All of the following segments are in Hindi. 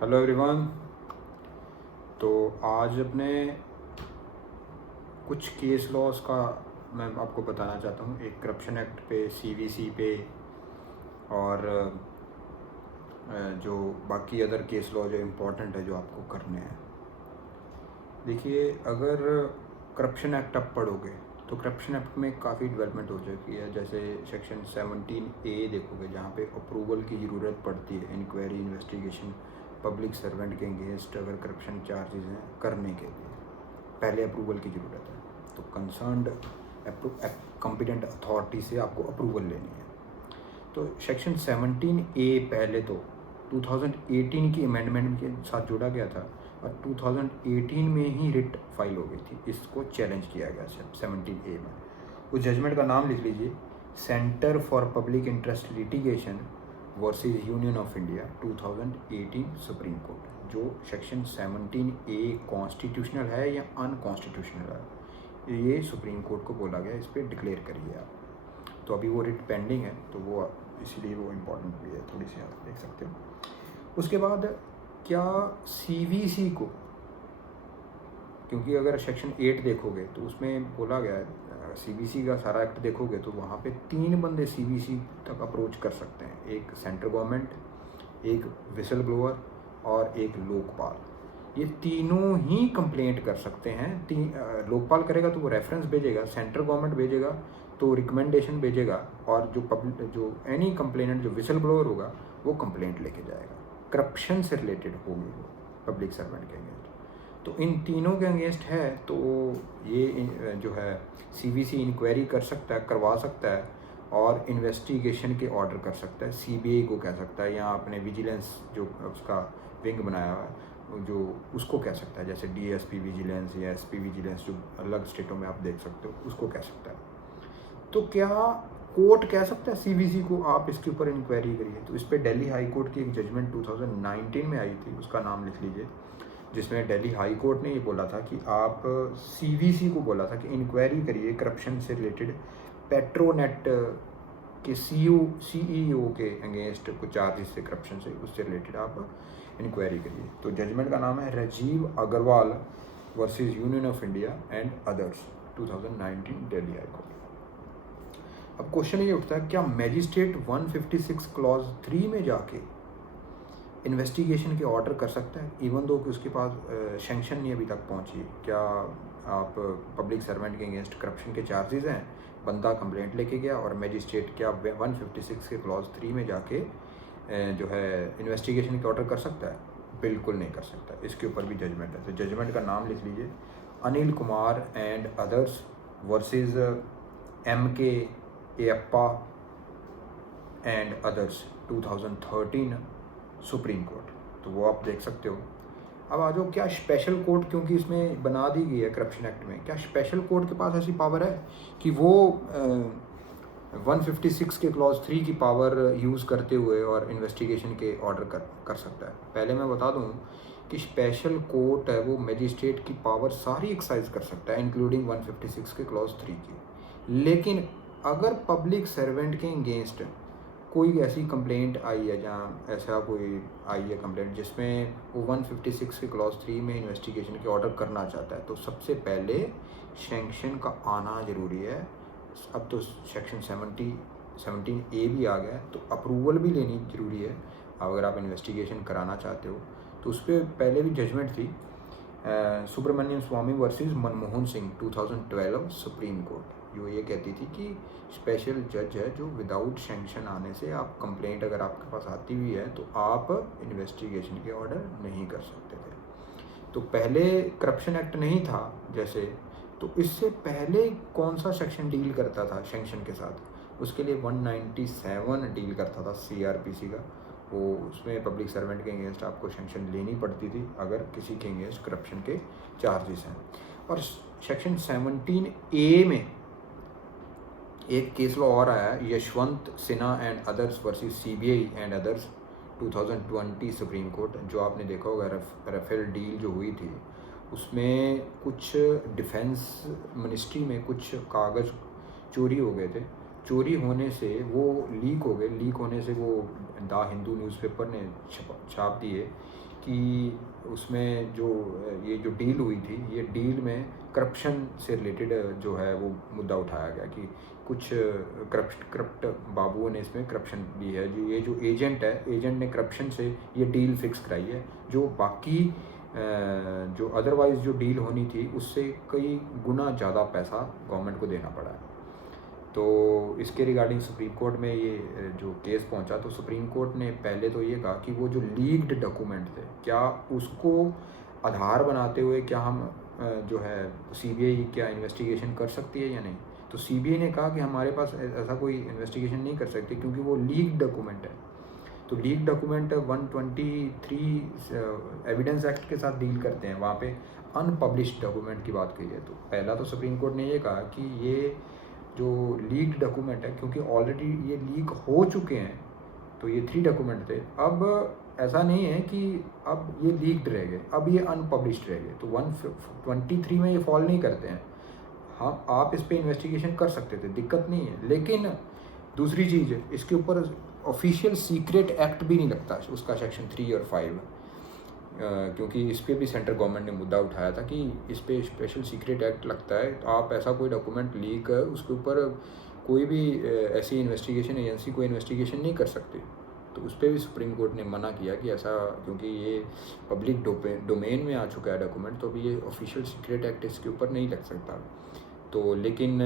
Hello everyone. तो आज अपने कुछ केस लॉज का मैं आपको बताना चाहता हूँ। एक करप्शन एक्ट पे, सीवीसी पे और जो बाकी अदर केस लॉ जो इम्पोर्टेंट है जो आपको करने हैं। देखिए, अगर करप्शन एक्ट आप पढ़ोगे तो करप्शन एक्ट में काफ़ी डेवलपमेंट हो चुकी है। जैसे सेक्शन 17A देखोगे, जहाँ पे अप्रूवल की ज़रूरत पड़ती है इंक्वायरी इन्वेस्टिगेशन पब्लिक सर्वेंट के अगेंस्ट अगर करप्शन चार्जेस हैं करने के लिए पहले अप्रूवल की ज़रूरत है। तो कंसर्न्ड कॉम्पिटेंट अथॉरिटी से आपको अप्रूवल लेनी है। तो सेक्शन 17A पहले तो 2018 की अमेंडमेंट के साथ जोड़ा गया था और 2018 में ही रिट फाइल हो गई थी। इसको चैलेंज किया गया 17A में। उस जजमेंट का नाम लिख लीजिए, centre for public interest litigation versus union of India 2018 supreme Court. जो सेक्शन 17A कॉन्स्टिट्यूशनल है या अनकॉन्स्टिट्यूशनल है, ये सुप्रीम कोर्ट को बोला गया, इस पर डिक्लेयर करिए आप। तो अभी वो रिट पेंडिंग है, तो वो इसीलिए वो इम्पोर्टेंट भी है, थोड़ी सी आप देख सकते हो। उसके बाद क्या सीवीसी को, क्योंकि अगर सेक्शन 8 देखोगे तो उसमें बोला गया है, सीवीसी का सारा एक्ट देखोगे तो वहाँ पे 3 बंदे सीवीसी तक अप्रोच कर सकते हैं। एक सेंट्रल गवर्नमेंट, एक विसल ब्लोअर और एक लोकपाल। ये तीनों ही कंप्लेंट कर सकते हैं। लोकपाल करेगा तो वो रेफरेंस भेजेगा, सेंट्रल गवर्नमेंट भेजेगा तो रिकमेंडेशन भेजेगा, और जो एनी कंप्लेनेंट जो विसल ब्लोअर होगा वो कंप्लेंट लेके जाएगा। करप्शन से रिलेटेड होगी वो पब्लिक सर्वेंट के अगेंस्ट। तो इन तीनों के अगेंस्ट है, तो ये जो है सीवीसी इंक्वायरी कर सकता है, करवा सकता है और इन्वेस्टिगेशन के ऑर्डर कर सकता है। सीबीआई को कह सकता है, या अपने विजिलेंस जो उसका विंग बनाया हुआ है जो उसको कह सकता है, जैसे डीएसपी विजिलेंस या एसपी विजिलेंस जो अलग स्टेटों में आप देख सकते हो, उसको कह सकता है। तो क्या कोर्ट कह सकता है सीवीसी को आप इसके ऊपर इंक्वायरी करिए? तो इस पर दिल्ली हाई कोर्ट की एक जजमेंट 2019 में आई थी, उसका नाम लिख लीजिए, जिसमें दिल्ली हाई कोर्ट ने ये बोला था कि आप सीवीसी को बोला था कि इंक्वायरी करिए करप्शन से रिलेटेड पेट्रोनेट के सीईओ के अगेंस्ट कुछ चार्जेस से करप्शन से, उससे रिलेटेड आप इंक्वायरी करिए। तो जजमेंट का नाम है Rajiv Agarwal versus union of India and others 2019 Delhi high court. अब क्वेश्चन ये उठता है, क्या मैजिस्ट्रेट 156 क्लॉज 3 में जाके इन्वेस्टिगेशन के ऑर्डर कर सकता है, इवन दो कि उसके पास सेंक्शन नहीं अभी तक पहुंची? क्या आप पब्लिक सर्वेंट के अगेंस्ट करप्शन के चार्जेस हैं, बंदा कंप्लेंट लेके गया और मैजिस्ट्रेट क्या 156 के क्लॉज 3 में जाके जो है इन्वेस्टिगेशन के ऑर्डर कर सकता है? बिल्कुल नहीं कर सकता। इसके ऊपर भी जजमेंट है। तो जजमेंट का नाम लिख लीजिए, Anil Kumar and others versus MK Appa and others 2013 Supreme Court. तो वो आप देख सकते हो। अब आ जाओ, क्या स्पेशल कोर्ट, क्योंकि इसमें बना दी गई है करप्शन एक्ट में, क्या स्पेशल कोर्ट के पास ऐसी पावर है कि वो 156 के क्लॉज 3 की पावर यूज़ करते हुए और इन्वेस्टिगेशन के ऑर्डर कर सकता है? पहले मैं बता दूं कि स्पेशल कोर्ट है वो मैजिस्ट्रेट की पावर सारी एक्सरसाइज कर सकता है, इंक्लूडिंग 156 के क्लॉज 3 की। लेकिन अगर पब्लिक सर्वेंट के अगेंस्ट कोई ऐसी कंप्लेंट आई है, जहाँ ऐसा कोई आई है कंप्लेंट जिसमें वो 156 के क्लॉज 3 में इन्वेस्टिगेशन के ऑर्डर करना चाहता है, तो सबसे पहले सैंक्शन का आना ज़रूरी है। अब तो सेक्शन 17A भी आ गया है, तो अप्रूवल भी लेनी ज़रूरी है अगर आप इन्वेस्टिगेशन कराना चाहते हो। तो उस पर पहले भी जजमेंट थी, Subramanian Swamy versus Manmohan Singh 2012 Supreme Court, जो ये कहती थी कि स्पेशल जज है जो विदाउट सैंक्शन आने से आप कंप्लेंट अगर आपके पास आती हुई है तो आप इन्वेस्टिगेशन के ऑर्डर नहीं कर सकते थे। तो पहले करप्शन एक्ट नहीं था जैसे, तो इससे पहले कौन सा सेक्शन डील करता था सैंक्शन के साथ? उसके लिए 197 डील करता था CRPC का। वो उसमें पब्लिक सर्वेंट के अगेंस्ट आपको सैंक्शन लेनी पड़ती थी अगर किसी के अगेंस्ट करप्शन के चार्जेस हैं। और सेक्शन 17A में एक केस लॉ और आया है, Yashwant Sinha and others versus CBI and others 2020 supreme Court. जो आपने देखा होगा राफेल डील जो हुई थी, उसमें कुछ डिफेंस मिनिस्ट्री में कुछ कागज़ चोरी हो गए थे। चोरी होने से वो लीक हो गए, लीक होने से वो द हिंदू न्यूज़पेपर ने छाप दिए कि उसमें जो ये जो डील हुई थी, ये डील में करप्शन से रिलेटेड जो है वो मुद्दा उठाया गया कि कुछ करप्ट बाबुओं ने इसमें करप्शन भी है। जो ये जो एजेंट है, एजेंट ने करप्शन से ये डील फिक्स कराई है, जो बाकी जो अदरवाइज़ जो डील होनी थी उससे कई गुना ज़्यादा पैसा गवर्नमेंट को देना पड़ा है। तो इसके रिगार्डिंग सुप्रीम कोर्ट में ये जो केस पहुंचा, तो सुप्रीम कोर्ट ने पहले तो ये कहा कि वो जो लीक्ड डॉक्यूमेंट थे, क्या उसको आधार बनाते हुए क्या हम जो है सीबीआई क्या इन्वेस्टिगेशन कर सकती है या नहीं। तो सीबीआई ने कहा कि हमारे पास ऐसा कोई इन्वेस्टिगेशन नहीं कर सकती क्योंकि वो लीक्ड डॉक्यूमेंट है। तो लीक डॉक्यूमेंट 123 एविडेंस एक्ट के साथ डील करते हैं, वहाँ पे अनपब्लिश्ड डॉक्यूमेंट की बात की है। तो पहला तो सुप्रीम कोर्ट ने ये कहा कि ये जो लीक्ड डॉक्यूमेंट है, क्योंकि ऑलरेडी ये लीक हो चुके हैं, तो ये 3 डॉक्यूमेंट थे, अब ऐसा नहीं है कि अब ये लीक्ड रह गए, अब ये अनपब्लिश्ड रह गए, तो 123 में ये फॉल नहीं करते हैं। हाँ, आप इस पर इन्वेस्टिगेशन कर सकते थे, दिक्कत नहीं है, लेकिन दूसरी चीज़ है, इसके ऊपर ऑफिशियल सीक्रेट एक्ट भी नहीं लगता उसका सेक्शन 3 और 5, क्योंकि इस पर भी सेंट्रल गवर्नमेंट ने मुद्दा उठाया था कि इस पर स्पेशल सीक्रेट एक्ट लगता है। तो आप ऐसा कोई डॉक्यूमेंट लीक है उसके ऊपर कोई भी ऐसी इन्वेस्टिगेशन एजेंसी कोई इन्वेस्टिगेशन नहीं कर सकती। तो उस पर भी सुप्रीम कोर्ट ने मना किया कि ऐसा, क्योंकि ये पब्लिक डोमेन में आ चुका है डॉक्यूमेंट, तो भी ये ऑफिशियल सीक्रेट एक्ट इसके ऊपर नहीं लग सकता। तो लेकिन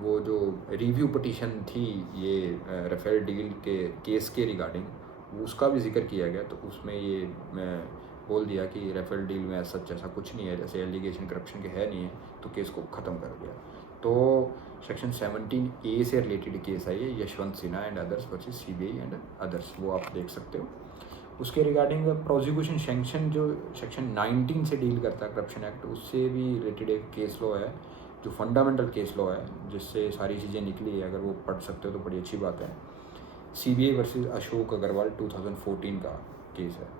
वो जो रिव्यू पटिशन थी ये राफेल डील के केस के रिगार्डिंग, उसका भी जिक्र किया गया। तो उसमें ये बोल दिया कि राफेल डील में सच ऐसा कुछ नहीं है, जैसे एलिगेशन करप्शन के है नहीं है, तो केस को ख़त्म कर दिया। तो सेक्शन 17A से रिलेटेड केस है ये, Yashwant Sinha and others versus CBI and others, वो आप देख सकते हो। उसके रिगार्डिंग प्रोसिक्यूशन सैंक्शन जो सेक्शन 19 से डील करता है करप्शन एक्ट, उससे भी रिलेटेड एक केस लॉ है जो फंडामेंटल केस लॉ है, जिससे सारी चीज़ें निकली है। अगर वो पढ़ सकते हो तो बड़ी अच्छी बात है। सीबीआई वर्सेस अशोक अग्रवाल 2014 का केस है।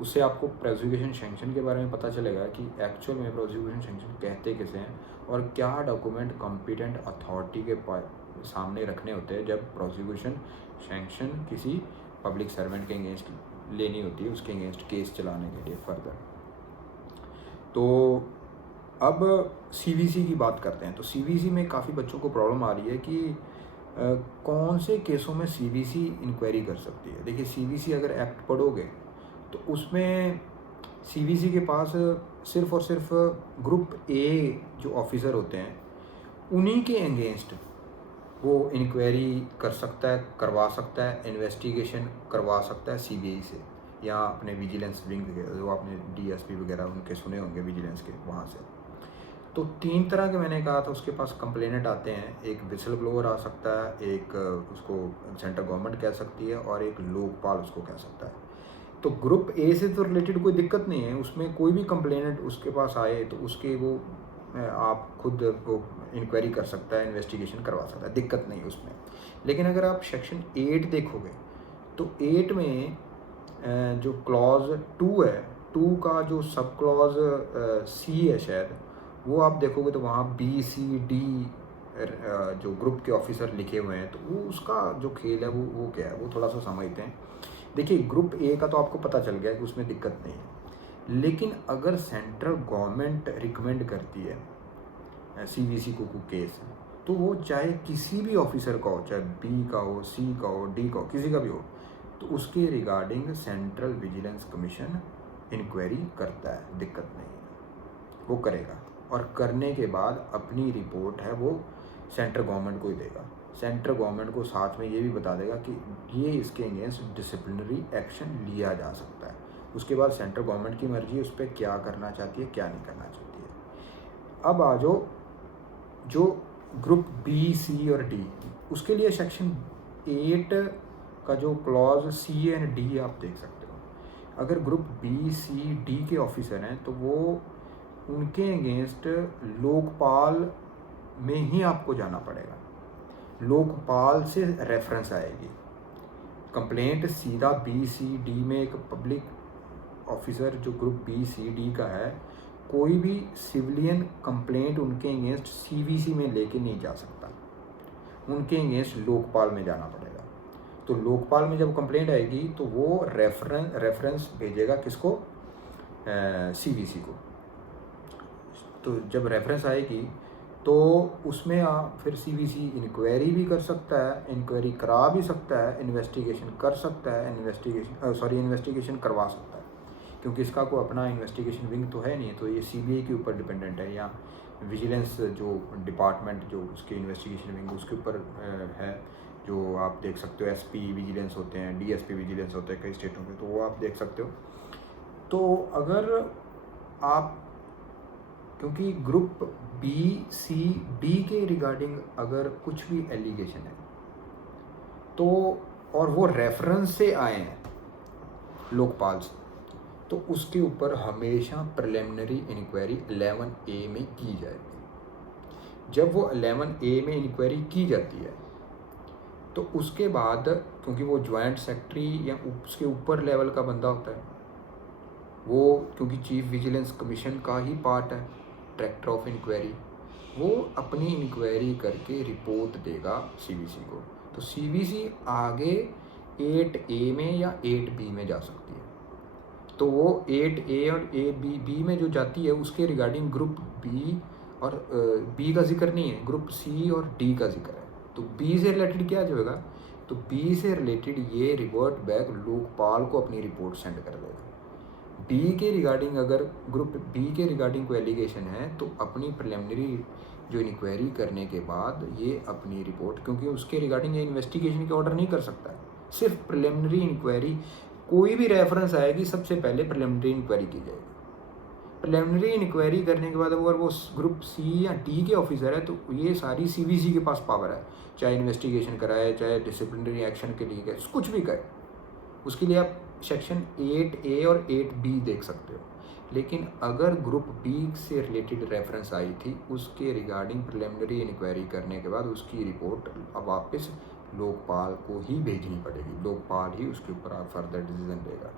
उससे आपको प्रोसिक्यूशन सैंक्शन के बारे में पता चलेगा कि एक्चुअल में प्रोसिक्यूशन सैंक्शन कहते किसे हैं और क्या डॉक्यूमेंट कॉम्पिटेंट अथॉरिटी के सामने रखने होते हैं जब प्रोसिक्यूशन सैंक्शन किसी पब्लिक सर्वेंट के अगेंस्ट लेनी होती है, उसके अगेंस्ट केस चलाने के लिए फर्दर। तो अब सीवीसी की बात करते हैं। तो सीवीसी में काफ़ी बच्चों को प्रॉब्लम आ रही है कि कौन से केसों में सीवीसी इंक्वायरी कर सकती है। देखिए, सीवीसी अगर एक्ट पढ़ोगे तो उसमें सीवीसी के पास सिर्फ और सिर्फ ग्रुप ए जो ऑफिसर होते हैं उन्हीं के अगेंस्ट वो इंक्वायरी कर सकता है, करवा सकता है, इन्वेस्टिगेशन करवा सकता है सीबीआई से या अपने विजिलेंस विंग जो आपने डीएसपी वगैरह उनके सुने होंगे विजिलेंस के, वहाँ से। तो 3 तरह के मैंने कहा था उसके पास कंप्लेनेंट आते हैं। एक विसल ब्लोअर आ सकता है, एक उसको सेंट्रल गवर्नमेंट कह सकती है और एक लोकपाल उसको कह सकता है। तो ग्रुप ए से तो रिलेटेड कोई दिक्कत नहीं है, उसमें कोई भी कंप्लेनेंट उसके पास आए तो उसके वो आप खुद वो इंक्वायरी कर सकता है, इन्वेस्टिगेशन करवा सकता है, दिक्कत नहीं उसमें। लेकिन अगर आप सेक्शन 8 देखोगे तो 8 में जो क्लॉज 2 है, 2 का जो सब क्लॉज सी है शायद, वो आप देखोगे तो वहाँ BCD जो ग्रुप के ऑफिसर लिखे हुए हैं। तो वो उसका जो खेल है वो क्या है, वो थोड़ा सा समझते हैं। देखिए, ग्रुप ए का तो आपको पता चल गया कि उसमें दिक्कत नहीं है, लेकिन अगर सेंट्रल गवर्नमेंट रिकमेंड करती है सीवीसी को केस, तो वो चाहे किसी भी ऑफिसर का हो, चाहे B का हो, C का हो, D का हो, किसी का भी हो, तो उसके regarding central vigilance commission inquiry करता है, दिक्कत नहीं है, वो करेगा। और करने के बाद अपनी रिपोर्ट है वो सेंट्रल गवर्नमेंट को ही देगा। सेंट्रल गवर्नमेंट को साथ में ये भी बता देगा कि ये इसके अगेंस्ट डिसिप्लिनरी एक्शन लिया जा सकता है। उसके बाद सेंट्रल गवर्नमेंट की मर्जी उस पर क्या करना चाहती है, क्या नहीं करना चाहती है। अब आ जाओ जो ग्रुप B, C और D, उसके लिए सेक्शन 8 का जो क्लॉज C एंड D आप देख सकते हो। अगर ग्रुप B, C, D के ऑफिसर हैं तो वो उनके अगेंस्ट लोकपाल में ही आपको जाना पड़ेगा, लोकपाल से रेफरेंस आएगी। कंप्लेंट सीधा BCD में एक पब्लिक ऑफिसर जो ग्रुप BCD का है, कोई भी सिविलियन कंप्लेंट उनके अगेंस्ट सीवीसी में लेके नहीं जा सकता, उनके अगेंस्ट लोकपाल में जाना पड़ेगा। तो लोकपाल में जब कंप्लेंट आएगी तो वो रेफरेंस भेजेगा किसको, सीवीसी को। तो जब रेफरेंस आएगी तो उसमें फिर सीवीसी इंक्वायरी भी कर सकता है, इंक्वायरी करा भी सकता है, इन्वेस्टिगेशन कर सकता है, इन्वेस्टिगेशन करवा सकता है, क्योंकि इसका कोई अपना इन्वेस्टिगेशन विंग तो है नहीं, तो ये सीबीआई के ऊपर डिपेंडेंट है, या विजिलेंस जो डिपार्टमेंट जो उसके इन्वेस्टिगेशन विंग उसके ऊपर है, जो आप देख सकते हो एसपी विजिलेंस होते हैं, डीएसपी विजिलेंस होते हैं कई स्टेटों में, तो वो आप देख सकते हो। तो अगर आप, क्योंकि ग्रुप बी सी डी के रिगार्डिंग अगर कुछ भी एलिगेशन है तो, और वो रेफरेंस से आए हैं लोकपाल से, तो उसके ऊपर हमेशा प्रिलिमिनरी इंक्वायरी 11A में की जाएगी। जब वो 11A में इंक्वायरी की जाती है तो उसके बाद, क्योंकि वो ज्वाइंट सेक्रेटरी या उसके ऊपर लेवल का बंदा होता है वो, क्योंकि चीफ विजिलेंस कमीशन का ही पार्ट है, डायरेक्टर ऑफ इंक्वायरी, वो अपनी इंक्वायरी करके रिपोर्ट देगा सीवीसी को। तो सीवीसी आगे 8A में या 8B में जा सकती है। तो वो 8A और B में जो जाती है उसके रिगार्डिंग ग्रुप बी और बी का जिक्र नहीं है, ग्रुप सी और डी का जिक्र है। तो बी से रिलेटेड क्या जाएगा, तो बी से रिलेटेड ये रिवर्ट बैक लोकपाल को अपनी रिपोर्ट सेंड कर देगा। बी के रिगार्डिंग अगर ग्रुप बी के रिगार्डिंग कोई एलिगेशन है तो अपनी प्रिलिमिनरी जो इंक्वायरी करने के बाद ये अपनी रिपोर्ट, क्योंकि उसके रिगार्डिंग ये इन्वेस्टिगेशन के ऑर्डर नहीं कर सकता है, सिर्फ प्रिलिमिनरी इंक्वायरी, कोई भी रेफरेंस आएगी सबसे पहले प्रिलिमिनरी इंक्वायरी की जाएगी। प्रिलिमिनरी इंक्वायरी करने के बाद अगर वो ग्रुप सी या डी के ऑफिसर है तो ये सारी सीवीसी के पास पावर है, चाहे इन्वेस्टिगेशन कराए, चाहे डिसिप्लिनरी एक्शन के लिए कुछ भी करे, उसके लिए आप सेक्शन 8A और 8B देख सकते हो। लेकिन अगर ग्रुप बी से रिलेटेड रेफरेंस आई थी, उसके रिगार्डिंग प्रिलिमिनरी इंक्वायरी करने के बाद उसकी रिपोर्ट अब वापस लोकपाल को ही भेजनी पड़ेगी, लोकपाल ही उसके ऊपर फर्दर डिसीजन लेगा।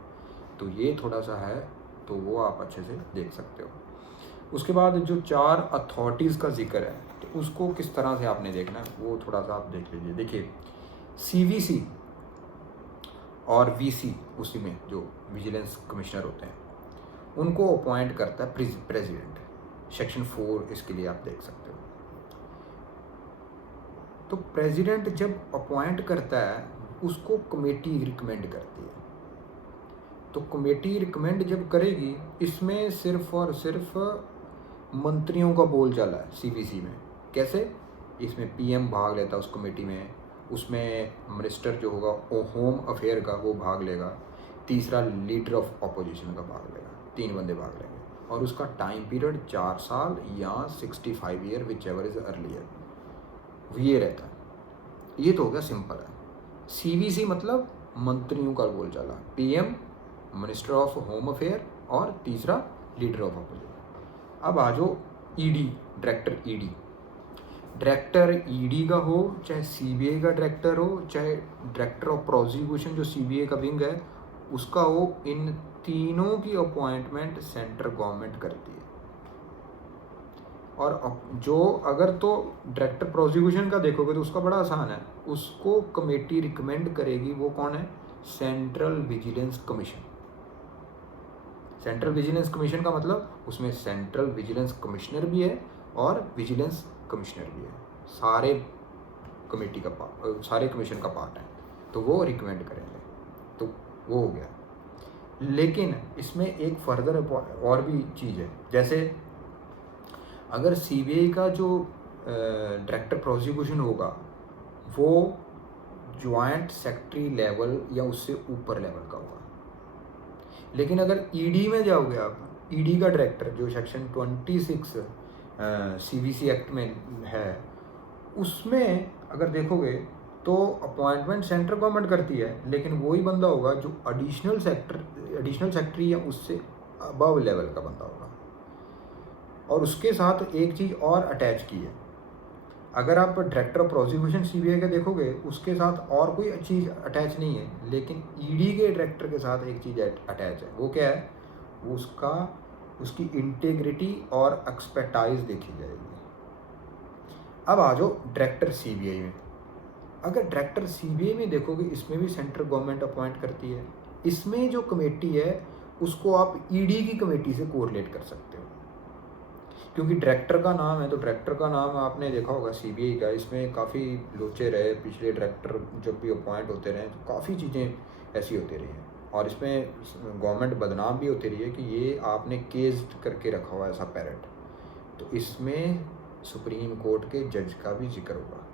तो ये थोड़ा सा है, तो वो आप अच्छे से देख सकते हो। उसके बाद जो 4 अथॉरिटीज़ का जिक्र है, तो उसको किस तरह से आपने देखना है वो थोड़ा सा आप देख लीजिए। देखिए सीवीसी और वीसी, उसी में जो विजिलेंस कमिश्नर होते हैं, उनको अपॉइंट करता है प्रेसिडेंट, सेक्शन 4 इसके लिए आप देख सकते हो। तो प्रेसिडेंट जब अपॉइंट करता है उसको कमेटी रिकमेंड करती है। तो कमेटी रिकमेंड जब करेगी, इसमें सिर्फ और सिर्फ मंत्रियों का बोल चला है सीवीसी में। कैसे? इसमें पीएम भाग लेता है उस कमेटी में, उसमें मिनिस्टर जो होगा होम अफेयर का वो भाग लेगा, तीसरा लीडर ऑफ अपोजिशन का भाग लेगा, 3 बंदे भाग लेंगे, और उसका टाइम पीरियड 4 साल या 65 year, which ever is earlier, ये रहता है। ये तो हो गया सिंपल है। सीवीसी मतलब मंत्रियों का बोल चला, PM, minister of home affair और तीसरा लीडर ऑफ अपोजिशन। अब आ जाओ ईडी, डायरेक्टर ईडी का हो, चाहे सीबीआई का डायरेक्टर हो, चाहे डायरेक्टर ऑफ प्रोसिक्यूशन जो सीबीआई का विंग है उसका हो, इन तीनों की अपॉइंटमेंट सेंट्रल गवर्नमेंट करती है। और जो अगर तो डायरेक्टर प्रोसिक्यूशन का देखोगे तो उसका बड़ा आसान है, उसको कमेटी रिकमेंड करेगी। वो कौन है? Central vigilance commission. Central vigilance commission का मतलब उसमें सेंट्रल विजिलेंस कमिश्नर भी है और विजिलेंस कमिश्नर भी है, सारे कमेटी का सारे कमीशन का पार्ट है, तो वो रिकमेंड करेंगे। तो वो हो गया। लेकिन इसमें एक फर्दर और भी चीज़ है, जैसे अगर सीबीआई का जो डायरेक्टर प्रोसिक्यूशन होगा वो ज्वाइंट सेक्रेटरी लेवल या उससे ऊपर लेवल का होगा, लेकिन अगर ईडी में जाओगे आप, ईडी का डायरेक्टर जो सेक्शन 26 सीवीसी एक्ट में है, उसमें अगर देखोगे तो अपॉइंटमेंट सेंट्रल गवर्नमेंट करती है, लेकिन वही बंदा होगा जो एडिशनल सेक्रेटरी या उससे अबव लेवल का बंदा होगा। और उसके साथ एक चीज़ और अटैच की है, अगर आप डायरेक्टर ऑफ प्रोसिक्यूशन सीबीआई का देखोगे उसके साथ और कोई चीज़ अटैच नहीं है, लेकिन ईडी के डायरेक्टर के साथ एक चीज़ अटैच है। वो क्या है? वो उसकी इंटेग्रिटी और एक्सपर्टाइज देखी जाएगी। अब आ जाओ डायरेक्टर सीबीआई में। अगर डायरेक्टर सीबीआई में देखोगे, इसमें भी सेंट्रल गवर्नमेंट अपॉइंट करती है। इसमें जो कमेटी है उसको आप ईडी की कमेटी से कोरिलेट कर सकते हो, क्योंकि डायरेक्टर का नाम है तो डायरेक्टर का नाम आपने देखा होगा सीबीआई का, इसमें काफ़ी लोचे रहे पिछले डायरेक्टर जब भी अपॉइंट होते रहे तो काफ़ी चीज़ें ऐसी होती रही हैं, और इसमें गवर्नमेंट बदनाम भी होती रही है कि ये आपने केस करके रखा हुआ है ऐसा पैरेट। तो इसमें सुप्रीम कोर्ट के जज का भी जिक्र होगा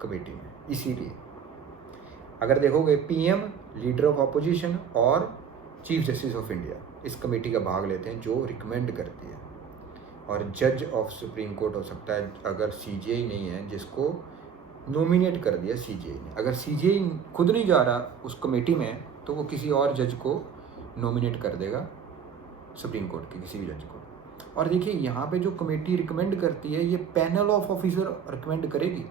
कमेटी में। इसीलिए अगर देखोगे पीएम, लीडर ऑफ अपोजिशन और चीफ जस्टिस ऑफ इंडिया इस कमेटी का भाग लेते हैं जो रिकमेंड करती है, और जज ऑफ सुप्रीम कोर्ट हो सकता है अगर सीजीआई नहीं है जिसको नॉमिनेट कर दिया सीजीआई ने। अगर सीजीआई खुद नहीं जा रहा उस कमेटी में तो वो किसी और जज को नॉमिनेट कर देगा, सुप्रीम कोर्ट के किसी भी जज को। और देखिए यहाँ पे जो कमेटी रिकमेंड करती है ये पैनल ऑफ ऑफिसर रिकमेंड करेगी,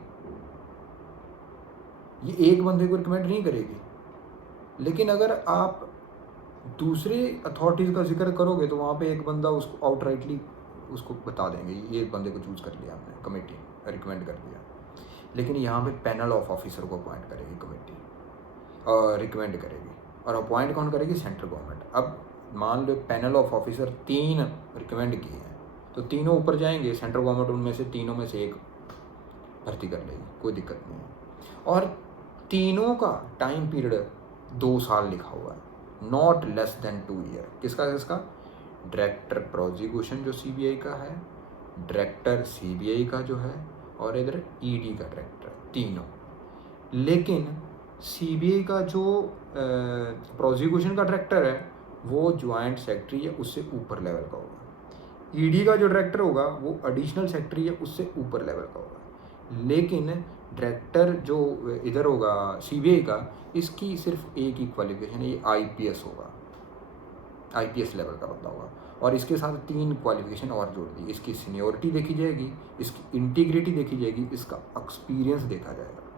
ये एक बंदे को रिकमेंड नहीं करेगी। लेकिन अगर आप दूसरे अथॉरिटीज़ का जिक्र करोगे तो वहाँ पे एक बंदा उसको आउटराइटली उसको बता देंगे ये बंदे को चूज़ कर लिया आपने, कमेटी रिकमेंड कर दिया। लेकिन यहाँ पे पैनल ऑफ ऑफिसर को अपॉइंट करेगी कमेटी और रिकमेंड करेगी, और अपॉइंट कौन करेगी? Central government. अब मान लो पैनल ऑफ ऑफिसर 3 रिकमेंड किए हैं तो तीनों ऊपर जाएंगे, सेंट्रल गवर्नमेंट उनमें से तीनों में से एक भर्ती कर लेगी, कोई दिक्कत नहीं है। और तीनों का टाइम पीरियड 2 साल लिखा हुआ है, नॉट लेस देन 2 ईयर। किसका किसका? डायरेक्टर प्रोसिक्यूशन जो सीबीआई का है, डायरेक्टर सीबीआई का जो है, और इधर ईडी का डायरेक्टर, तीनों। लेकिन सीबीआई का जो प्रोसिक्यूशन का डायरेक्टर है वो ज्वाइंट सेक्रेटरी है, उससे ऊपर लेवल का होगा। ईडी का जो डायरेक्टर होगा वो एडिशनल सेक्रेटरी है, उससे ऊपर लेवल का होगा। लेकिन डायरेक्टर जो इधर होगा सीबीआई का, इसकी सिर्फ एक ही क्वालिफिकेशन है, ये आईपीएस होगा, आईपीएस लेवल का बंदा होगा। और इसके साथ 3 क्वालिफिकेशन और जोड़ दी, इसकी सीनियोरिटी देखी जाएगी, इसकी इंटीग्रिटी देखी जाएगी, इसका एक्सपीरियंस देखा जाएगा।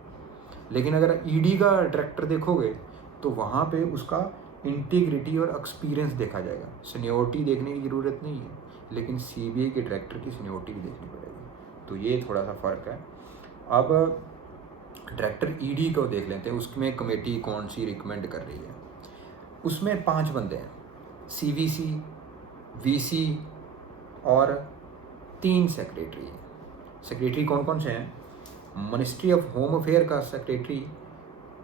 लेकिन अगर ईडी का डायरेक्टर देखोगे तो वहाँ पे उसका इंटीग्रिटी और एक्सपीरियंस देखा जाएगा, सीनियोरिटी देखने की ज़रूरत नहीं है, लेकिन सीबीआई के डायरेक्टर की सीनियोरिटी भी देखनी पड़ेगी। तो ये थोड़ा सा फ़र्क है। अब डायरेक्टर ईडी को देख लेते हैं, उसमें कमेटी कौन सी रिकमेंड कर रही है। उसमें 5 बंदे हैं, सीवीसी, वीसी और 3 सेक्रेटरी हैं। सेक्रेटरी कौन कौन से हैं? मिनिस्ट्री ऑफ होम अफेयर का सेक्रेटरी,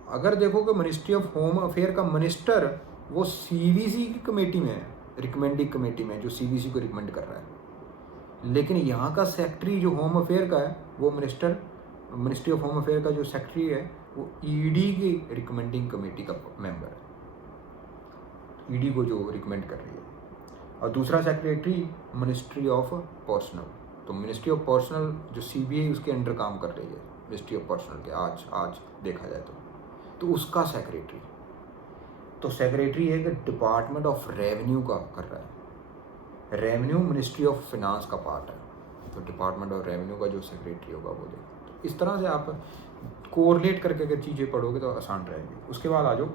अगर देखोगे मिनिस्ट्री ऑफ होम अफेयर का मिनिस्टर वो सीवीसी की कमेटी में है, रिकमेंडिंग कमेटी में, जो सीवीसी को रिकमेंड कर रहा है। लेकिन यहाँ का सेक्रेटरी जो होम अफेयर का है वो मिनिस्ट्री ऑफ होम अफेयर का जो सेक्रेटरी है वो ईडी की रिकमेंडिंग कमेटी का मेंबर है, ईडी को जो रिकमेंड कर रही है। और दूसरा सेक्रेटरी मिनिस्ट्री ऑफ पर्सनल, तो मिनिस्ट्री ऑफ पर्सनल जो सीबीआई उसके अंडर काम कर रही है, मिनिस्ट्री ऑफ पर्सनल के आज देखा जाए तो उसका सेक्रेटरी। तो सेक्रेटरी एक डिपार्टमेंट ऑफ रेवेन्यू का कर रहा है, रेवेन्यू मिनिस्ट्री ऑफ फिनांस का पार्ट है, तो डिपार्टमेंट ऑफ रेवेन्यू का जो सेक्रेटरी होगा वो देगा। तो इस तरह से आप कोरिलेट करके अगर चीज़ें पढ़ोगे तो आसान रहेगी। उसके बाद आ जाओ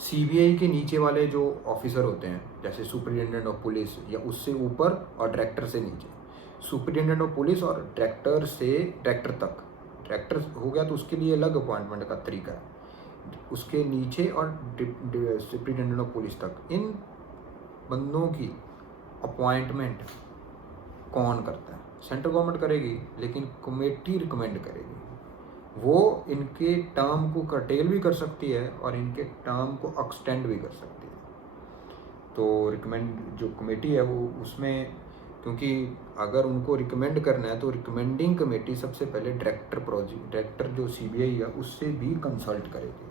सीबीआई के नीचे वाले जो ऑफिसर होते हैं, जैसे सुपरिटेंडेंट ऑफ पुलिस या उससे ऊपर और डायरेक्टर से नीचे। सुपरिटेंडेंट ऑफ पुलिस और डायरेक्टर से डायरेक्टर तक, डायरेक्टर हो गया तो उसके लिए अलग अपॉइंटमेंट का तरीका है, उसके नीचे और सुपरिटेंडेंट ऑफ पुलिस तक, इन बंदों की अपॉइंटमेंट कौन करता है? सेंट्रल गवर्नमेंट करेगी, लेकिन कमेटी रिकमेंड करेगी। वो इनके टर्म को कर्टेल भी कर सकती है और इनके टर्म को एक्सटेंड भी कर सकती है। तो रिकमेंड जो कमेटी है वो उसमें, क्योंकि अगर उनको रिकमेंड करना है तो रिकमेंडिंग कमेटी सबसे पहले डायरेक्टर जो सीबीआई है उससे भी कंसल्ट करेगी।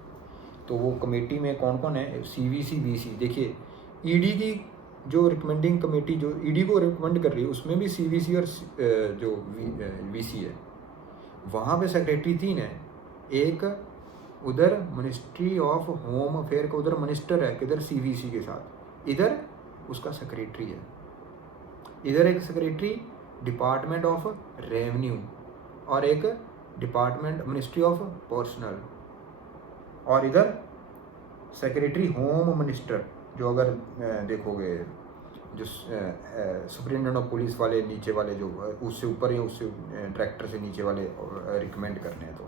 तो वो कमेटी में कौन कौन है? CVC, VC. देखिए ईडी की जो रिकमेंडिंग कमेटी जो ईडी को रिकमेंड कर रही है उसमें भी सीवीसी और जो वीसी है, वहाँ पे सेक्रेटरी 3 है। एक उधर मिनिस्ट्री ऑफ होम अफेयर का उधर मिनिस्टर है, किधर सीवीसी के साथ, इधर उसका सेक्रेटरी है। इधर एक सेक्रेटरी डिपार्टमेंट ऑफ रेवेन्यू और एक डिपार्टमेंट मिनिस्ट्री ऑफ पर्सनल, और इधर सेक्रेटरी होम मिनिस्टर, जो अगर देखोगे जो सुपरिटेंडेंट ऑफ पुलिस वाले नीचे वाले जो उससे ऊपर या उससे डायरेक्टर से नीचे वाले रिकमेंड करने हैं, तो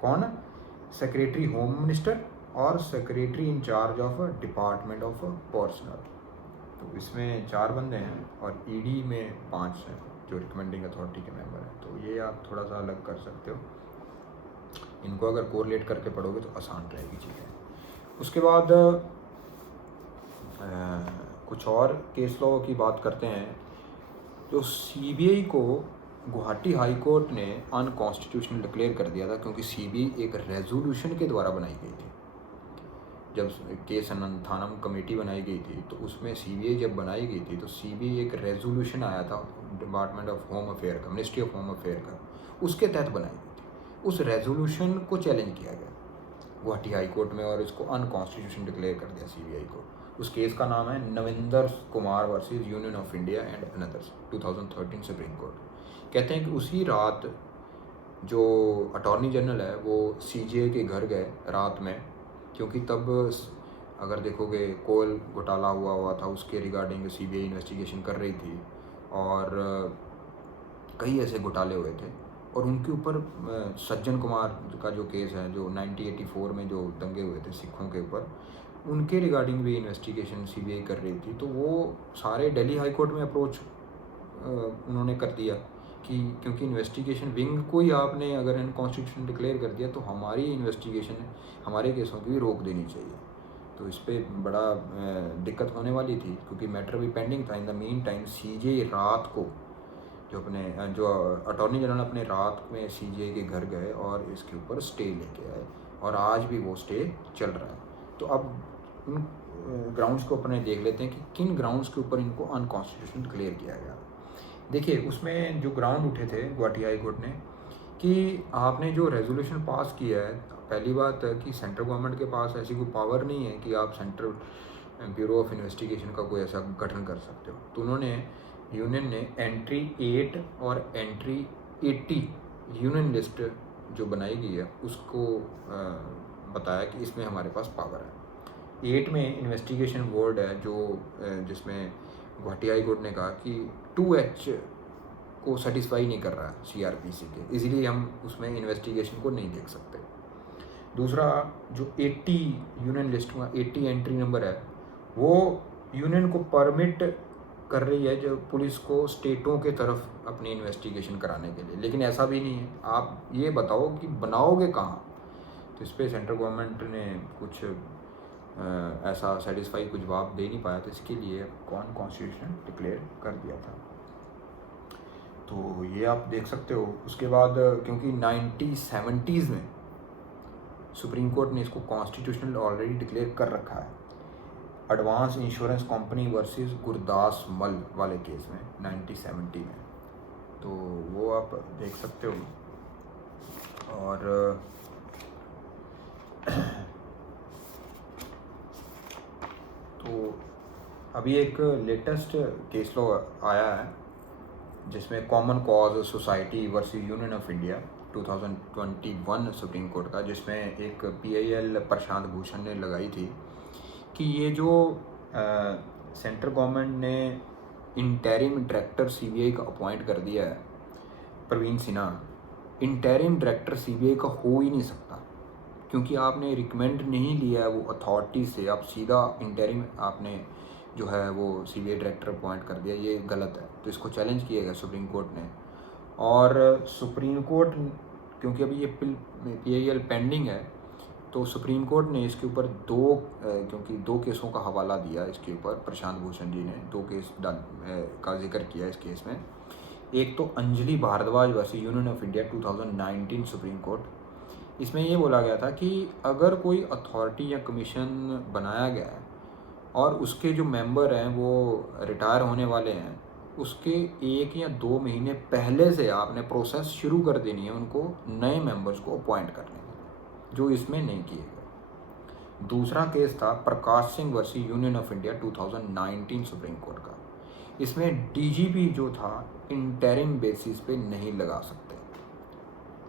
कौन? सेक्रेटरी होम मिनिस्टर और secretary in charge of department of personnel. तो इसमें 4 बंदे हैं और ईडी में 5 हैं जो रिकमेंडिंग अथॉरिटी के मेंबर हैं। तो ये आप थोड़ा सा अलग कर सकते हो, इनको अगर कोरिलेट करके पढ़ोगे तो आसान रहेगी चीज़ें। उसके बाद कुछ और केस लॉ की बात करते हैं। जो सीबीआई को गुवाहाटी हाई कोर्ट ने अनकॉन्स्टिट्यूशनल डिक्लेयर कर दिया था, क्योंकि सीबीआई एक रेजोल्यूशन के द्वारा बनाई गई थी। जब केस अनंथानम कमेटी बनाई गई थी तो उसमें सीबीआई जब बनाई गई थी तो सीबीआई एक रेजोल्यूशन आया था डिपार्टमेंट ऑफ होम अफेयर का, मिनिस्ट्री ऑफ होम अफेयर का, उसके तहत बनाई गई थी। उस रेजोल्यूशन को चैलेंज किया गया गुवाहाटी हाई कोर्ट में और इसको अनकॉन्स्टिट्यूशन डिक्लेयर कर दिया सीबीआई को। उस केस का नाम है Navinder Kumar versus union of India and another's, 2013 Supreme court. कहते हैं कि उसी रात जो अटॉर्नी जनरल है वो सीजेआई के घर गए रात में, क्योंकि तब अगर देखोगे कोल घोटाला हुआ था, उसके रिगार्डिंग सीबीआई इन्वेस्टिगेशन कर रही थी और कई ऐसे घोटाले हुए थे और उनके ऊपर सज्जन कुमार का जो केस है जो 1984 में जो दंगे हुए थे सिखों के ऊपर, उनके रिगार्डिंग भी इन्वेस्टिगेशन सीबीआई कर रही थी। तो वो सारे दिल्ली हाई कोर्ट में अप्रोच उन्होंने कर दिया कि क्योंकि इन्वेस्टिगेशन विंग को ही आपने अगर अनकॉन्स्टिट्यूशनल डिक्लेयर कर दिया तो हमारी इन्वेस्टिगेशन हमारे केसों की भी रोक देनी चाहिए। तो इस पर बड़ा दिक्कत होने वाली थी क्योंकि मैटर भी पेंडिंग था। In the mean time CJI रात को जो अटॉर्नी जनरल अपने रात में सीजेआई के घर गए और इसके ऊपर स्टे लेके आए और आज भी वो स्टे चल रहा है। तो अब इन ग्राउंड्स को अपने देख लेते हैं कि किन ग्राउंड्स के ऊपर इनको अनकॉन्स्टिट्यूशनल डिक्लेयर किया गया। देखिए उसमें जो ग्राउंड उठे थे गुवाहाटी हाई कोर्ट ने कि आपने जो रेजोल्यूशन पास किया है, पहली बात है कि सेंट्रल गवर्नमेंट के पास ऐसी कोई पावर नहीं है कि आप सेंट्रल ब्यूरो ऑफ इन्वेस्टिगेशन का कोई ऐसा गठन कर सकते हो। तो उन्होंने यूनियन ने एंट्री 8 और एंट्री 80 यूनियन लिस्ट जो बनाई गई है उसको बताया कि इसमें हमारे पास पावर है। 8 में इन्वेस्टिगेशन बोर्ड है जो जिसमें गुवाहाटी हाई कोर्ट ने कहा कि 2H को सेटिस्फाई नहीं कर रहा है सीआरपीसी के, इसलिए हम उसमें इन्वेस्टिगेशन को नहीं देख सकते। दूसरा जो 80 यूनियन लिस्ट में 80 एंट्री नंबर है वो यूनियन को परमिट कर रही है जो पुलिस को स्टेटों के तरफ अपनी इन्वेस्टिगेशन कराने के लिए, लेकिन ऐसा भी नहीं है। आप ये बताओ कि बनाओगे कहाँ। तो इस पर सेंट्रल गवर्नमेंट ने कुछ ऐसा सेटिस्फाई कुछ जवाब दे नहीं पाया, तो इसके लिए कौन कॉन्स्टिट्यूशन डिक्लेयर कर दिया था। तो ये आप देख सकते हो। उसके बाद क्योंकि 1970s में सुप्रीम कोर्ट ने इसको कॉन्स्टिट्यूशनल ऑलरेडी डिक्लेयर कर रखा है, advance insurance company versus Gurdas मल वाले केस में 1970 में, तो वो आप देख सकते हो। और तो अभी एक लेटेस्ट केस लॉ आया है जिसमें common cause society versus union of India 2021 supreme Court का, जिसमें एक PIL प्रशांत भूषण ने लगाई थी कि ये जो सेंट्रल गवर्नमेंट ने इंटरिम डायरेक्टर सीबीआई का अपॉइंट कर दिया है Praveen Sinha, interim director CBI का हो ही नहीं सकता क्योंकि आपने रिकमेंड नहीं लिया है वो अथॉरिटी से, आप सीधा इंटरिम आपने जो है वो सीबीआई डायरेक्टर अपॉइंट कर दिया, ये गलत है। तो इसको चैलेंज किया गया सुप्रीम कोर्ट ने और सुप्रीम कोर्ट क्योंकि अभी ये PIL पेंडिंग है तो सुप्रीम कोर्ट ने इसके ऊपर क्योंकि दो केसों का हवाला दिया इसके ऊपर, प्रशांत भूषण जी ने 2 केस का जिक्र किया इस केस में। एक तो Anjali Bhardwaj versus union of India 2019 supreme court. इसमें ये बोला गया था कि अगर कोई अथॉरिटी या कमीशन बनाया गया है और उसके जो मेंबर हैं वो रिटायर होने वाले हैं, उसके 1 या 2 महीने पहले से आपने प्रोसेस शुरू कर देनी है उनको नए मेंबर्स को अपॉइंट करने के, जो इसमें नहीं किए गए। दूसरा केस था Prakash Singh versus union of India 2019 supreme Court का। इसमें DGP जो था इंटरिम बेसिस पे नहीं लगा सकते।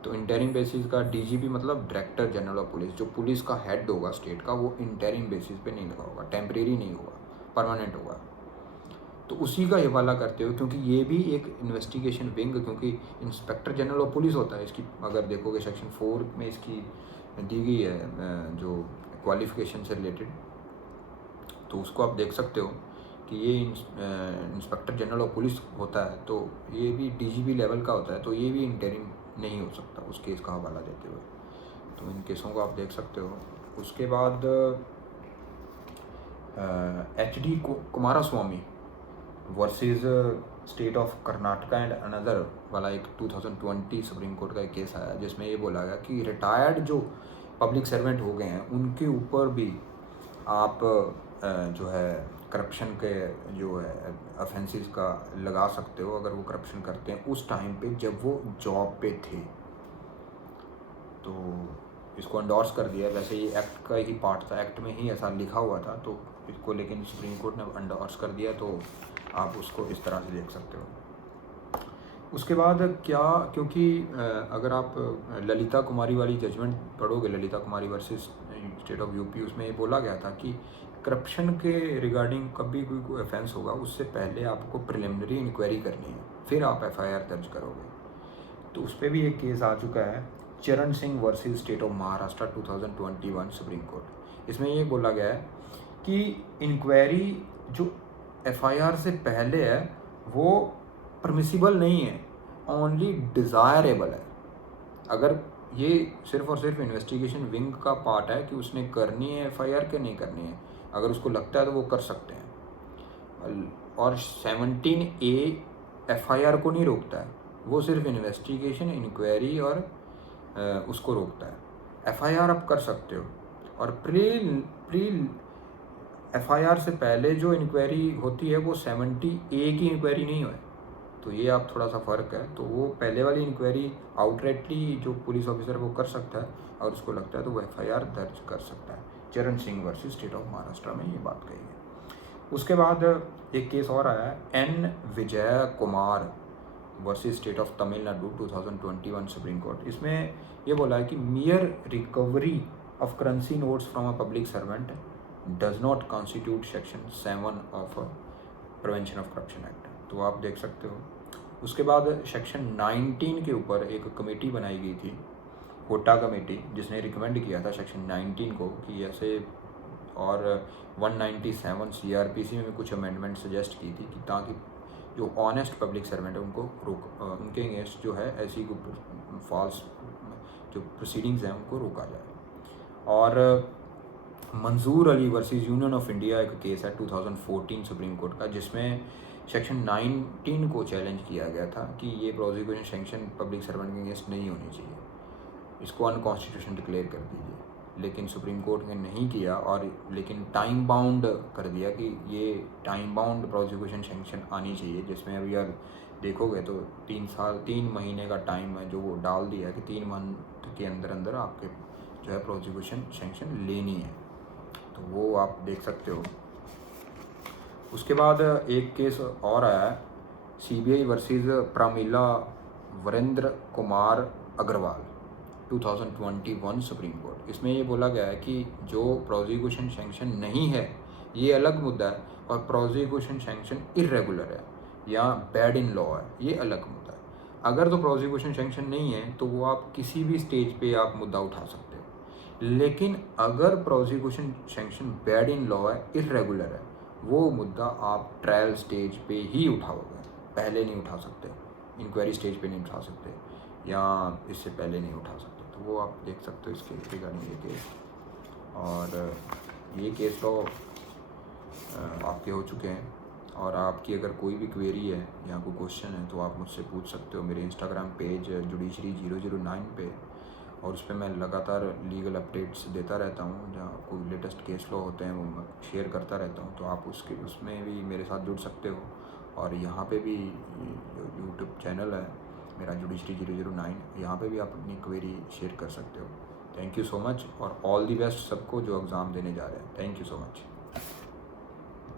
तो इंटरिम बेसिस का DGP मतलब डायरेक्टर जनरल ऑफ पुलिस, जो पुलिस का हेड होगा स्टेट का, वो इंटरिम बेसिस पे नहीं लगा होगा, टेम्परेरी नहीं होगा, परमानेंट होगा। तो उसी का हवाला करते हो क्योंकि ये भी एक इन्वेस्टिगेशन विंग, क्योंकि इंस्पेक्टर जनरल ऑफ पुलिस होता है इसकी, अगर देखोगे सेक्शन 4 में इसकी दी गई है जो क्वालिफ़िकेशन से रिलेटेड, तो उसको आप देख सकते हो कि ये इंस्पेक्टर जनरल ऑफ पुलिस होता है, तो ये भी डीजीपी लेवल का होता है, तो ये भी इंटरिम नहीं हो सकता उस केस का हवाला देते हुए। तो इन केसों को आप देख सकते हो। उसके बाद HD Kumaraswamy versus state of Karnataka and another वाला एक 2020 सुप्रीम कोर्ट का एक केस आया, जिसमें ये बोला गया कि रिटायर्ड जो पब्लिक सर्वेंट हो गए हैं उनके ऊपर भी आप जो है करप्शन के जो है ऑफेंसेस का लगा सकते हो, अगर वो करप्शन करते हैं उस टाइम पे जब वो जॉब पे थे। तो इसको एंडोर्स कर दिया। वैसे ये एक्ट का ही पार्ट था, एक्ट में ही ऐसा लिखा हुआ था, तो इसको लेकिन सुप्रीम कोर्ट ने एंडोर्स कर दिया, तो आप उसको इस तरह से देख सकते हो। उसके बाद क्या, क्योंकि अगर आप ललिता कुमारी वाली जजमेंट पढ़ोगे, ललिता कुमारी वर्सेस स्टेट ऑफ यूपी, उसमें ये बोला गया था कि करप्शन के रिगार्डिंग कभी कोई ऑफेंस होगा उससे पहले आपको प्रिलिमिनरी इंक्वायरी करनी है, फिर आप FIR दर्ज करोगे। तो उस पर भी एक केस आ चुका है, चरण Singh versus state of Maharashtra 2021 supreme court. इसमें ये बोला गया है कि इंक्वायरी जो FIR से पहले है वो परमिसिबल नहीं है, ओनली डिज़ायरेबल है। अगर ये सिर्फ और सिर्फ इन्वेस्टिगेशन विंग का पार्ट है कि उसने करनी है FIR के नहीं करनी है, अगर उसको लगता है तो वो कर सकते हैं। और 17A FIR को नहीं रोकता है, वो सिर्फ इन्वेस्टिगेशन, इंक्वायरी और उसको रोकता है। FIR आप कर सकते हो, और प्री FIR से पहले जो इंक्वायरी होती है वो 70A की इंक्वायरी नहीं है। तो ये आप थोड़ा सा फ़र्क है। तो वो पहले वाली इंक्वायरी आउटराइटली जो पुलिस ऑफिसर वो कर सकता है, और उसको लगता है तो वो FIR दर्ज कर सकता है। चरण Singh versus state of Maharashtra में ये बात कही है। उसके बाद एक केस और आया है, N Vijay Kumar versus state of Tamil Nadu 2021 supreme court. इसमें ये बोला है कि मियर recovery of currency notes from a public servant does not constitute section 7 of prevention of corruption act. तो आप देख सकते हो। उसके बाद सेक्शन 19 के ऊपर एक कमेटी बनाई गई थी, होटा कमेटी, जिसने रिकमेंड किया था सेक्शन 19 को कि ऐसे, और 197 CRPC में भी कुछ अमेंडमेंट सजेस्ट की थी कि ताकि जो ऑनेस्ट पब्लिक सर्वेंट है उनको उनके अगेंस्ट जो है ऐसी फॉल्स जो प्रोसीडिंग्स हैं उनको रोका जाए। और मंजूर Ali versus union of India एक केस है 2014 सुप्रीम कोर्ट का, जिसमें सेक्शन 19 को चैलेंज किया गया था कि ये प्रोसिक्यूशन सैंक्शन पब्लिक सर्वेंट के अगेंस्ट नहीं होनी चाहिए, इसको अनकॉन्स्टिट्यूशनल डिक्लेयर कर दीजिए। लेकिन सुप्रीम कोर्ट ने नहीं किया, और लेकिन टाइम बाउंड कर दिया कि ये टाइम बाउंड प्रोसिक्यूशन सैंक्शन आनी चाहिए, जिसमें अभी यार देखोगे तो 3 महीने का टाइम है जो वो डाल दिया है कि 3 मंथ के अंदर अंदर आपके जो है प्रोसिक्यूशन सैंक्शन लेनी है। तो वो आप देख सकते हो। उसके बाद एक केस और आया है, CBI versus Pramila Virendra Kumar Agarwal 2021 supreme court. इसमें ये बोला गया है कि जो प्रोसिक्यूशन सैंक्शन नहीं है ये अलग मुद्दा है, और प्रोसिक्यूशन सैंक्शन इर्रेगुलर है या बैड इन लॉ है ये अलग मुद्दा है। अगर तो प्रोसिक्यूशन सैंक्शन नहीं है तो वो आप किसी भी स्टेज पे आप मुद्दा उठा सकते हो, लेकिन अगर prosecution sanction bad in law है, इर्रेगुलर है, वो मुद्दा आप ट्रायल स्टेज पे ही उठाओगे, पहले नहीं उठा सकते, इंक्वायरी स्टेज पे नहीं उठा सकते, या इससे पहले नहीं उठा सकते। तो वो आप देख सकते हो इसके रिगार्डिंग ये केस। और ये केस तो आपके हो चुके हैं, और आपकी अगर कोई भी क्वेरी है या कोई क्वेश्चन है तो आप मुझसे पूछ सकते हो मेरे इंस्टाग्राम पेज जुडिशरी 009 पे, और उस पर मैं लगातार लीगल अपडेट्स देता रहता हूँ। जहाँ कोई लेटेस्ट केस लॉ होते हैं वो मैं शेयर करता रहता हूँ, तो आप उसमें भी मेरे साथ जुड़ सकते हो। और यहाँ पे भी यूट्यूब चैनल है मेरा जुडिशरी 009, यहाँ पे भी आप अपनी क्वेरी शेयर कर सकते हो। थैंक यू सो मच, और ऑल दी बेस्ट सबको जो एग्ज़ाम देने जा रहे हैं। Thank you so much.